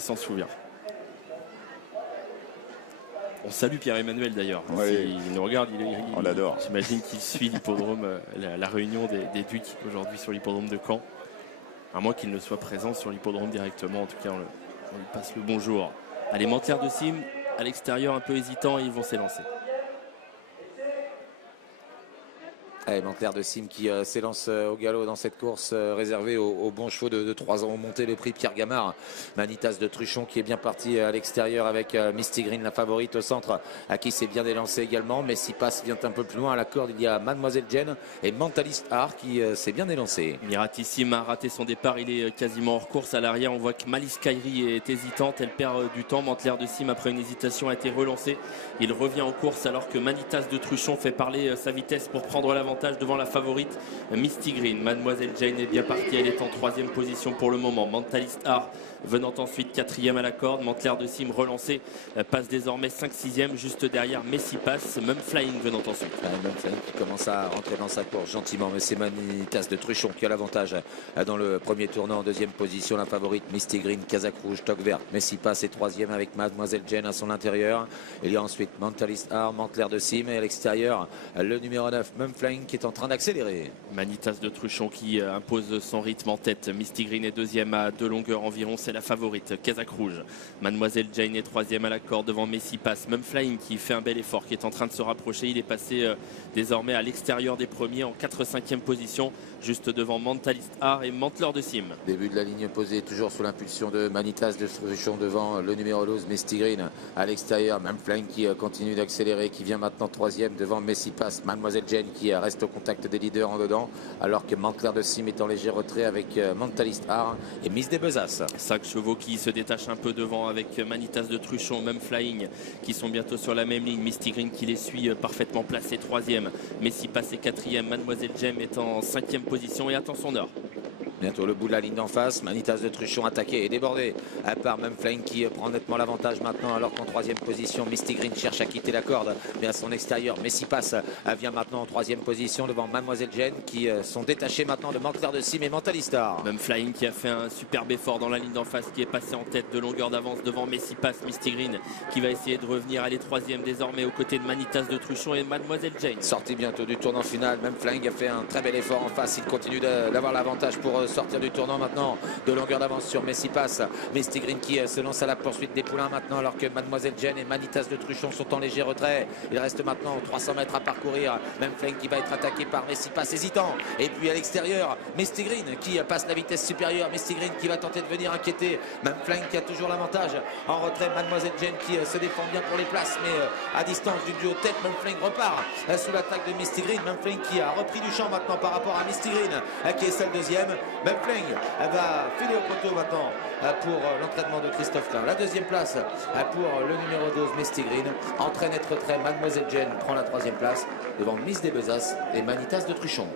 qui s'en souvient. On salue Pierre-Emmanuel d'ailleurs. Oui. Il nous regarde, on l'adore. J'imagine qu'il suit l'hippodrome, la réunion des Ducs aujourd'hui sur l'hippodrome de Caen. À moins qu'il ne soit présent sur l'hippodrome directement. En tout cas, on lui passe le bonjour. Allez, Mantlère de Cîme à l'extérieur, un peu hésitant, et ils vont s'élancer. Allez, Mantlère de Cîme qui s'élance au galop dans cette course réservée aux bons chevaux de 3 ans. On montait le prix Pierre Gamard. Manitas de Truchon qui est bien parti à l'extérieur avec Misty Green, la favorite au centre, à qui s'est bien élancé également. Mais s'y passe vient un peu plus loin à la corde. Il y a Mademoiselle Jen et Mentalist Art qui s'est bien élancé. Miratissime a raté son départ. Il est quasiment hors course à l'arrière. On voit que Malice Kairi est hésitante. Elle perd du temps. Mantlère de Cîme, après une hésitation, a été relancé. Il revient en course alors que Manitas de Truchon fait parler sa vitesse pour prendre l'avantage devant la favorite Misty Green. Mademoiselle Jane est bien partie, elle est en 3e position pour le moment. Mentalist Art venant ensuite 4e à la corde. Mantlère de Cîme relancé passe désormais 5-6e juste derrière Messi Pass, même Flying venant ensuite. Même Flying qui commence à rentrer dans sa course gentiment, mais c'est Manitas de Truchon qui a l'avantage dans le premier tournant. En 2e position la favorite Misty Green, Casac Rouge, Toc Vert. Messi Pass est 3e avec Mademoiselle Jane à son intérieur. Il y a ensuite Mentalist Art, Mantlère de Cîme, et à l'extérieur le numéro 9 Même Flying qui est en train d'accélérer. Manitas de Truchon qui impose son rythme en tête. Misty Green est 2e à 2 longueurs environ, c'est la favorite. Casac Rouge. Mademoiselle Jane est 3e à la corde devant Messi Pass. Même Flying qui fait un bel effort, qui est en train de se rapprocher. Il est passé désormais à l'extérieur des premiers en 4-5e position, juste devant Mentalist Art et Mantlère de Cîme. Début de la ligne posée, toujours sous l'impulsion de Manitas de Truchon devant le numéro 12 Misty Green. À l'extérieur, Même Flying qui continue d'accélérer, qui vient maintenant 3e devant Messi Pass. Mademoiselle Jane qui reste au contact des leaders en dedans, alors que Mantlère de Cîme est en léger retrait avec Mentalist Art et Miss des Bezas. 5 chevaux qui se détachent un peu devant avec Manitas de Truchon, Même Flying qui sont bientôt sur la même ligne. Misty Green qui les suit parfaitement placé 3e. Messi Pass est 4e. Mademoiselle Jem est en 5e position et attention Nord. Bientôt le bout de la ligne d'en face. Manitas de Truchon attaqué et débordé par Même Flying qui prend nettement l'avantage maintenant, alors qu'en 3e position Misty Green cherche à quitter la corde, mais à son extérieur Messi Pass vient maintenant en 3e position devant Mademoiselle Jane qui sont détachés maintenant de Mantlère de Cîme et Mentalist Art. Même Flying qui a fait un superbe effort dans la ligne d'en face, qui est passé en tête de longueur d'avance devant Messi Pass. Misty Green qui va essayer de revenir, elle est 3e désormais aux côtés de Manitas de Truchon et Mademoiselle Jane. Sortie bientôt du tournant final. Même Flying a fait un très bel effort en face, il continue d'avoir l'avantage pour sortir du tournant maintenant, de longueur d'avance sur Messi Pass. Misty Green qui se lance à la poursuite des poulains maintenant, alors que Mademoiselle Jane et Manitas de Truchon sont en léger retrait. Il reste maintenant 300 mètres à parcourir. Même Flying qui va être attaqué par Messi Pass hésitant, et puis à l'extérieur Misty Green qui passe la vitesse supérieure. Misty Green qui va tenter de venir inquiéter Même Flying qui a toujours l'avantage en retrait. Mademoiselle Jane qui se défend bien pour les places, mais à distance du duo tête. Même Flying repart sous l'attaque de Misty Green. Même Flying qui a repris du champ maintenant par rapport à Misty Green qui est seule 2e. Même Flying va filer au poteau maintenant pour l'entraînement de Christophe Klein. La 2e place pour le numéro 12 Misty Green. Entraîne être retrait. Mademoiselle Jane prend la 3e place devant Miss des Bezas et Manitas de Truchon.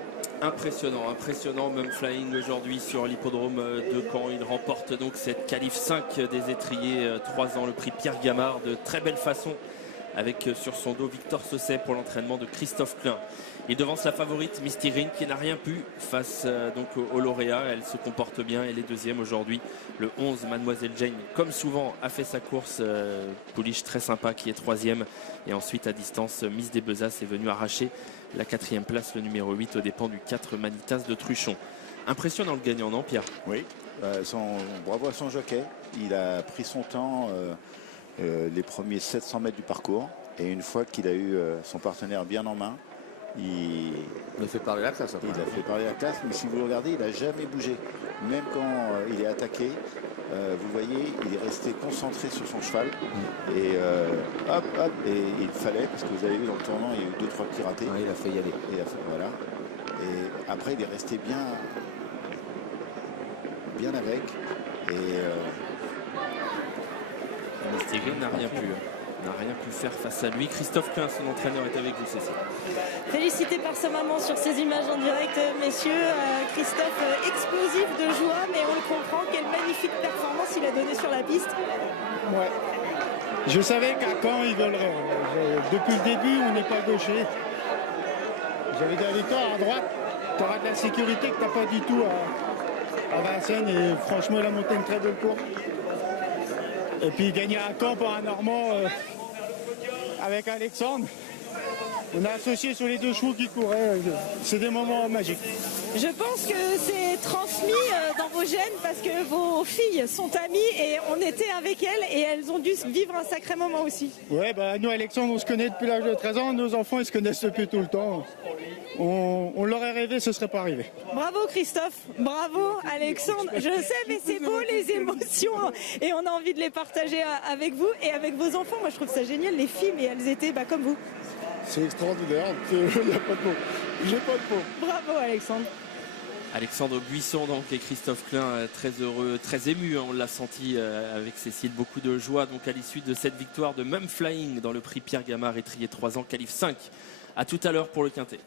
Impressionnant, impressionnant. Même Flying aujourd'hui sur l'hippodrome de Caen. Il remporte donc cette qualif 5 des étriers 3 ans, le prix Pierre Gamard, de très belle façon, avec sur son dos Victor Sausset pour l'entraînement de Christophe Klein. Il devance la favorite Misty Green qui n'a rien pu face donc au lauréat. Elle se comporte bien, elle est 2e aujourd'hui. Le 11 Mademoiselle Jane, comme souvent, a fait sa course. Pouliche très sympa qui est 3e. Et ensuite à distance, Miss des Bezas est venue arracher la 4e place, le numéro 8 aux dépens du 4 Manitas de Truchon. Impressionnant le gagnant, non Pierre? Oui, bravo à son jockey. Il a pris son temps les premiers 700 mètres du parcours. Et une fois qu'il a eu son partenaire bien en main, il a fait parler la classe. Il a fait parler la classe, mais si vous le regardez, il n'a jamais bougé. Même quand il est attaqué, vous voyez, il est resté concentré sur son cheval. Et hop, hop, et il fallait, parce que vous avez vu dans le tournant, il y a eu 2-3 petits ratés. Ouais, il a fait y aller. Voilà. Et après, il est resté bien avec. Et Misty Green n'a rien pu faire face à lui. Christophe Klein, son entraîneur, est avec vous, Cécile. Félicité par sa maman sur ces images en direct, messieurs. Christophe, explosif de joie, mais on le comprend. Quelle magnifique performance il a donnée sur la piste. Ouais. Je savais qu'à Caen, il volerait. Depuis le début, on n'est pas gaucher. J'avais dit à Victor, à droite, tu auras de la sécurité que tu n'as pas du tout à Vincennes. Et franchement, il a monté une très belle course. Et puis gagner un camp par un Normand avec Alexandre. On a associé sur les 2 chevaux qui couraient. C'est des moments magiques. Je pense que c'est transmis dans vos gènes parce que vos filles sont amies et on était avec elles et elles ont dû vivre un sacré moment aussi. Ouais, bah nous Alexandre, on se connaît depuis l'âge de 13 ans. Nos enfants, ils se connaissent depuis tout le temps. On l'aurait rêvé, ce serait pas arrivé. Bravo Christophe, bravo Alexandre. Je sais, mais c'est beau les émotions et on a envie de les partager avec vous et avec vos enfants. Moi, je trouve ça génial. Les filles, mais elles étaient comme vous. C'est extraordinaire. Il n'y a pas de mots. J'ai pas de mots. Bravo Alexandre. Alexandre Buisson donc et Christophe Klein très heureux, très ému, on l'a senti avec Cécile, beaucoup de joie donc à l'issue de cette victoire de Mum Flying dans le prix Pierre Gamard étrier 3 ans, qualif 5. À tout à l'heure pour le Quintet.